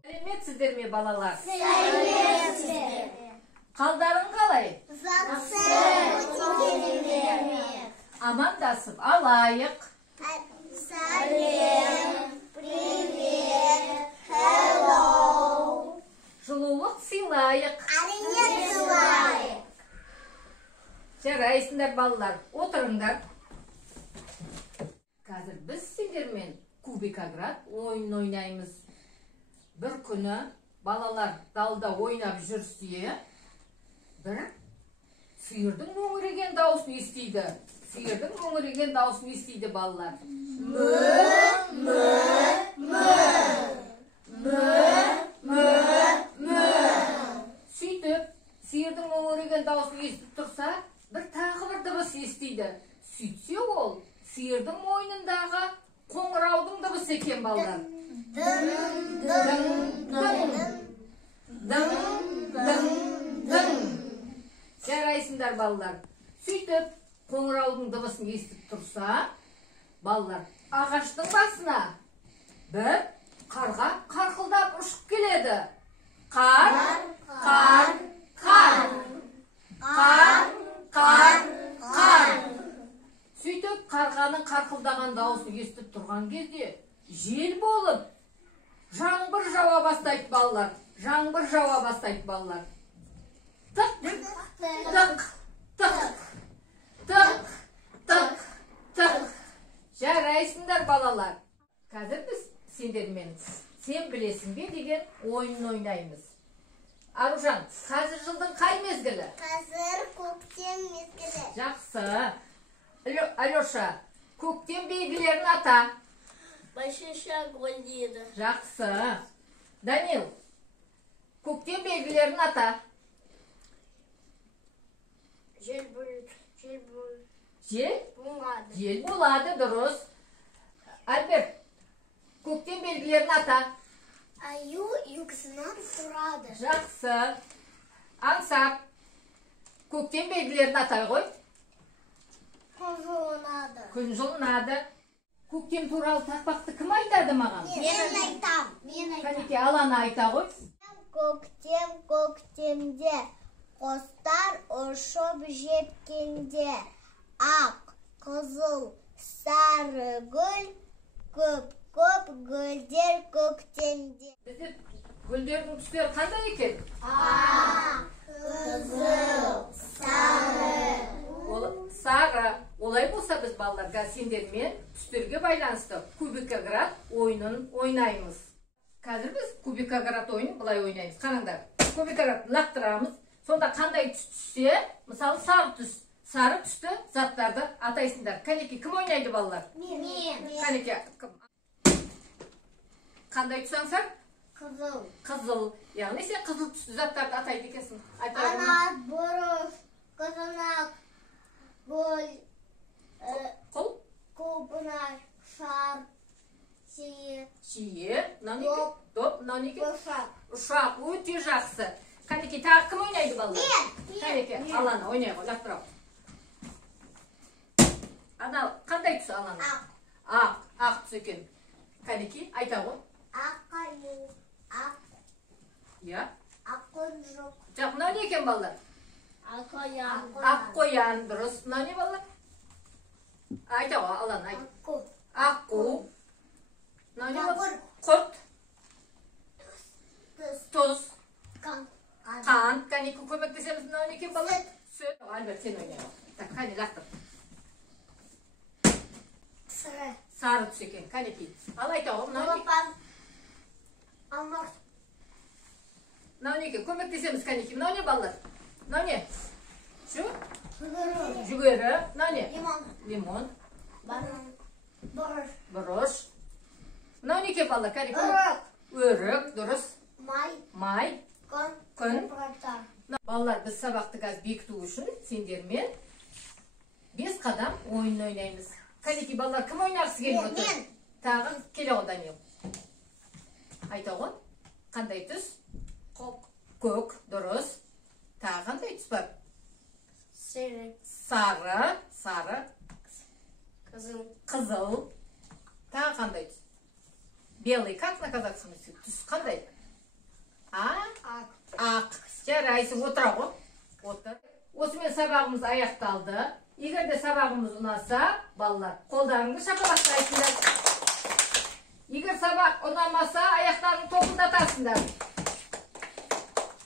Сәлеметсіздер ме, балалар? Сәлеметсіздер. Қалдарың қалай? Жақсы. Амандасып алайық. Сәлем, привет, hello. Жылулық сыйлайық. Әрине сыйлайық. Жарайсыңдар, балалар, отырыңдар. Қазір біз сендермен кубикоград ойын ойнаймыз. Bir күні балалар далда ойнап жүрсе, бір сиырдың мөңіреген дауысын естиді. Сиырдың мөңіреген дауысын естиді балалар. Мө, мө, мө. Мө, мө, мө. Сөйтіп, сиырдың мөңіреген дауысын естіп тұрса, бір тағы бір дыбыс естиді. Сөйтсе ол сиырдың мойнындағы қоңыраудың дыбысы екен балалар. Дың, дың, дың. Дың, дың, дың. Жарайсыңдар, балалар. Сөйтіп, қоңыраудың дыбысын естіп тұрса, балалар ағаштың басына бір қарға қарқылдап ұшып келеді. Қар, қар, қар. Қар, қар, қар. Сөйтіп, қарғаның қарқылдаған дауысын естіп тұрған кезде жел болып, жаңбыр жауа бастайды балалар. Жаңбыр жауа бастайды балалар. Тық, тық, тық, тық, тық, тық. Жарайсыңдар, балалар. Қазір біз сендермен сен білесің бе деген ойын ойнаймыз. Аружан, қазір жылдың қай мезгілі? Қазір көктем мезгілі. Жақсы. Алеша, көктем белгілерін ата. Большой огонь дейді. Жақсы. Данил, көктем белгілерін ата. Жел болады. Жел? Болады. Жел болады, дұрыс. Альберт, көктем белгілерін ата. Аю югысынан тұрады. Жақсы. Аңсап, көктем белгілерін атай ғой. Күн жылынады. Күн жылынады. Көктем туралы тақпақты кім айтады маған? Мен айтам. Кәнеке, Алана айта ғой. Көктем көктемде, қостар ұшып жеткенде, ақ, қызыл, сары гүл, көп гүлдер көктемде. Бізде гүлдердің түстері қандай екен? Ақ, қызыл, сары. Сары. Олай болса біз балаларға сендермен түстерге байланысты кубикоград ойынын ойнаймыз. Қазір біз кубикоград ойынын былай ойнаймыз. Қараңдар, кубикоград лақтырамыз. Сонда қандай түс түссе, мысалы сары түс, сары түсті заттарды атайсыңдар. Кәнеке, кім ойнайды балалар? Мен. Кәнеке, қандай түс аңсар? Қызыл. Қызыл. Яғни сен қызыл түсті заттарды атайды екенсің. Анат, бұрыш, қызынақ, гүл, Құл? көпінар, шар, шие, Шие. Доп. Нанеке? ұшақ. Ұшақ. Өте жақсы. Кәнеке, тағы кім ойнайды балалар? Мен. Кәнеке, Алана ойнай ғой, лақтырау. Анау, қандай түс Алана? Ақ. Ақ түс екен. Кәнеке, айта ғой. Ақ қаю, ақ, Я? ақ құнжық, Жоқ, мынау не екен балалар? ақ қоян. Ақ қоян, дұрыс. Мынау не балалар? Айта ғой, Алана, айт. Аққу. Аққу. Мынау не балалар? Бақыр. Құрт. Тұз. Қан. Қан. Кәнеке, көмектесеміз, мынау не екен балалар? Сөт. Альберт, сен ойнай ғой. Так, кәне, лақтыр. Сыры. Сары түс екен. Кәнеке. Ал айта ғой, мынау не? Балапан. Алмас. Мынау не екен? Көмектесеміз, кәнеке. Мынау не балалар? Мынау не? Жүгірі. Жүгері. Мынау не? Лимон. Лимон. Банан. Бұрыш. Бұрыш. Мынау не екен балалар? Кәнеке. Өрік. Өрік, дұрыс. Май. Май. Күн. Күн. Препараттар. Балалар, біз сабақты қазір бекіту үшін сендермен 5 қадам ойын ойнаймыз. Кәнеке, балалар, кім ойнарсы келіп отыр? Мен. Тағы келе ғой, Данил. Айта ғой. Қандай түс? Көк, дұрыс. Тағы қандай түс бар? Сары. Сары. Қызыл. Қызыл. Тағы қандай түс? Белый, как на казахском языке? Түс қандай? Ақ. Жарайсың, отыра ғой. Отыр. Осымен сабағымыз аяқталды. Егер де сабағымыз ұнаса, балалар, қолдарыңды шапалақтайсыңдар. Егер сабақ ұнамаса, аяқтарын тоқылдатасыңдар.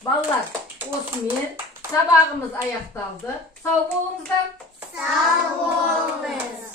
Балалар, осымен сабағымыз аяқталды. Сау болыңыздар. Sağ olun.